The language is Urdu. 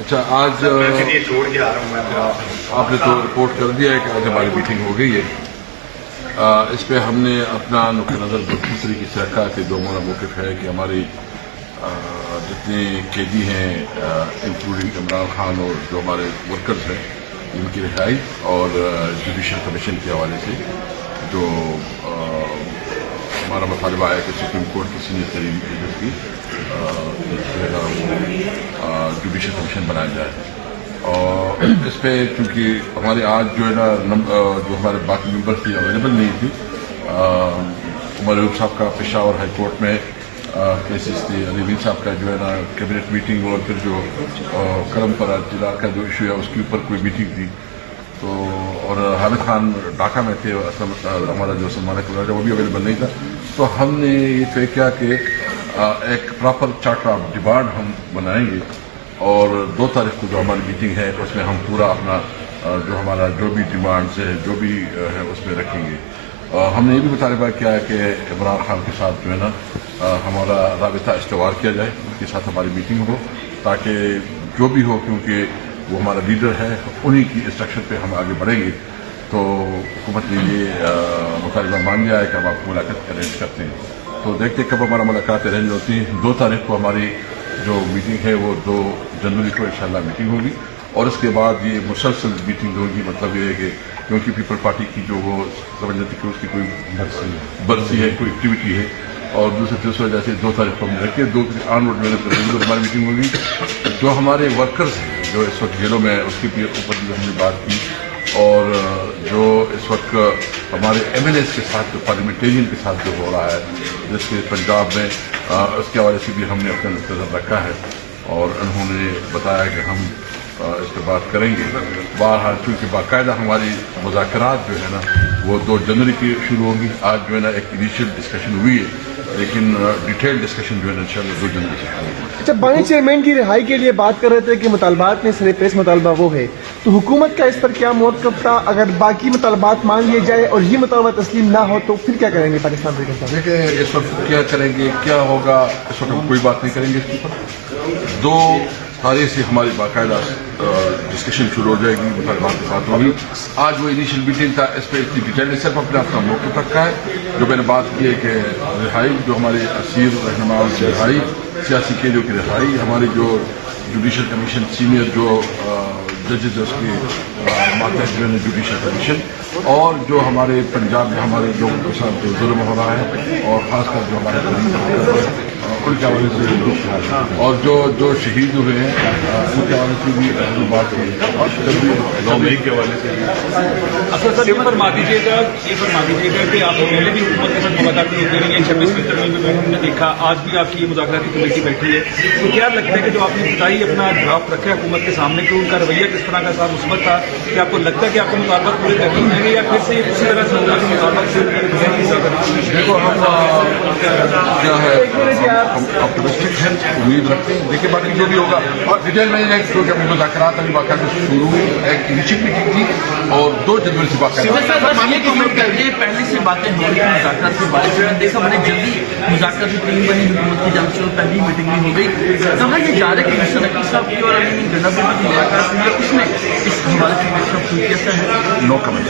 اچھا آج آپ نے تو رپورٹ کر دیا ہے کہ آج ہماری میٹنگ ہو گئی ہے. اس پہ ہم نے اپنا نقطہ نظر دوسری کی سرکار کے دو ہمارا موقف ہے کہ ہماری جتنے قیدی ہیں انکلوڈنگ عمران خان اور جو ہمارے ورکرز ہیں ان کی رہائی اور جوڈیشل کمیشن کے حوالے سے جو ہمارا مطالبہ ہے کہ سپریم کورٹ کی سینئر ترین جج کی جوڈیشل کمیشن بنایا جائے. اور اس پہ چونکہ ہمارے آج جو ہے نا جو ہمارے باقی ممبر تھی اویلیبل نہیں تھی. عمر ایوب صاحب کا پشاور ہائی کورٹ میں کیسز تھی, علی وین صاحب کا جو ہے نا کیبنٹ میٹنگ اور پھر جو کرم پر ضلع کا جو ایشو ہے اس کے اوپر کوئی میٹنگ تھی. تو اور حامد خان ڈھاکہ میں تھے, ہمارا جو سلمان اقبال وہ بھی اویلیبل نہیں تھا. تو ہم نے یہ طے کیا کہ ایک پراپر چارٹر آف ڈیمانڈ ہم بنائیں گے اور 2 تاریخ کو جو ہماری میٹنگ ہے اس میں ہم پورا اپنا جو ہمارا جو بھی ڈیمانڈز ہے جو بھی ہے اس میں رکھیں گے. ہم نے یہ بھی مطالبہ کیا ہے کہ عمران خان کے ساتھ جو ہے نا ہمارا رابطہ استوار کیا جائے, ان کے ساتھ ہماری میٹنگ ہو تاکہ جو بھی ہو, کیونکہ وہ ہمارا لیڈر ہے, انہی کی انسٹرکشن پہ ہم آگے بڑھیں گے. تو حکومت نے یہ مطالبہ مان لیا ہے کہ ہم آپ کو ملاقات ارینج کرتے ہیں. تو دیکھتے کب ہمارا ملاقات ارینج ہوتی ہے. 2 تاریخ کو ہماری جو میٹنگ ہے وہ 2 جنوری کو انشاءاللہ میٹنگ ہوگی اور اس کے بعد یہ مسلسل میٹنگ ہوگی. مطلب یہ ہے کہ کیونکہ پیپل پارٹی کی جو وہ سمجھ لیتے کہ اس کی کوئی برسی ہے, کوئی ایکٹیویٹی ہے, اور دوسری وجہ سے 2 تاریخ کو ہم نے رکھے. 2 آن روڈ میں ہماری میٹنگ ہوگی. جو ہمارے ورکرز ہیں جو اس وقت جیلوں میں اس کے اوپر بھی ہم نے بات کی, اور جو اس وقت ہمارے ایم ایل ایز کے ساتھ جو پارلیمنٹیرین کے ساتھ جو ہو رہا ہے جس کے پنجاب میں, اس کے حوالے سے بھی ہم نے اپنا نقطہ نظر رکھا ہے اور انہوں نے بتایا کہ ہم اس پہ بات کریں گے. بہرحال چونکہ باقاعدہ ہماری مذاکرات جو ہے نا وہ 2 جنوری کی شروع ہوگی. آج جو ہے نا ایک انیشیل ڈسکشن ہوئی ہے لیکن ڈیٹیل ڈسکشن جو ہے نا انشاءاللہ 2 جنوری سے شروع ہوگی. اچھا, بانی چیئرمین کی رہائی کے لیے بات کر رہے تھے کہ مطالبات میں سر پیش مطالبہ وہ ہے, تو حکومت کا اس پر کیا موقف تھا؟ اگر باقی مطالبات مان لیے جائے اور یہ مطالبہ تسلیم نہ ہو تو پھر کیا کریں گے پاکستان کے ساتھ؟ دیکھیں اس وقت کیا کریں گے, کیا ہوگا اس وقت ہم کوئی بات نہیں کریں گے اس کے اوپر. 2 تاریخ سے ہماری باقاعدہ ڈسکشن شروع ہو جائے گی, مطالبات کے ساتھ ہوگی. آج وہ انیشیل میٹنگ تھا, اس پہ اتنی ڈیٹیل نے صرف اپنے اپنا موقف رکھا ہے. جو میں نے بات کی ہے کہ رہائی, جو ہمارے اسیر رہنماؤں کی رہائی, سیاسی قیدیوں کی رہائی, ہماری جو جوڈیشل کمیشن سینئر جو ججز اس کے ماتحت جو ہے جوڈیشل کمیشن, اور جو ہمارے پنجاب میں ہمارے لوگوں کے ساتھ جو ظلم ہو رہا ہے اور خاص کر جو ہمارے ان کے حوالے سے اور جو شہید ہوئے ہیں ان کے حوالے سے بھی بات کی اور نومئی کے حوالے سے بھی. سر یہ فرما دیجیے گا کہ آپ پہلے بھی حکومت کے ساتھ ملاقات ہوتی رہی ہیں, 26ویں ترمیم میں ہم نے دیکھا, آج بھی آپ کی مذاکراتی کمیٹی بیٹھی ہے. تو کیا لگتا ہے کہ جو آپ نے ابتدائی اپنا ڈرافٹ رکھا ہے حکومت کے سامنے, کہ ان کا رویہ کس طرح کا تھا, مثبت تھا, کہ آپ کو لگتا ہے کہ آپ کو مطالبات پورے کرنے ہوں گے یا پھر سے اسی طرح سے ہوگا کہ مطالبات دیکھو ہم کیا ہے ہم آپٹمسٹک ہیں, امید رکھتے ہیں. دیکھیں باقی جو بھی ہوگا اور ڈیٹیل میں یہ کیونکہ اپنی مذاکرات ابھی باقاعدہ شروع ہوئی, ایک انیشیل میٹنگ تھی اور 2 جنوری سے باقاعدہ پہلے سے باتیں ہو رہی ہیں مذاکرات کے بارے میں. دیکھا میں نے جلدی مذاکرات کی ٹیم بنی حکومت کی جانب سے, پہلی میٹنگ بھی ہو گئی. کہاں یہ جا رہا ہے کہ سنقی صاحب کی اور علی گنڈا کی ملاقات ہوئی ہے, اس نے اس حوالے سے کیسا ہے؟ نو کمنٹ.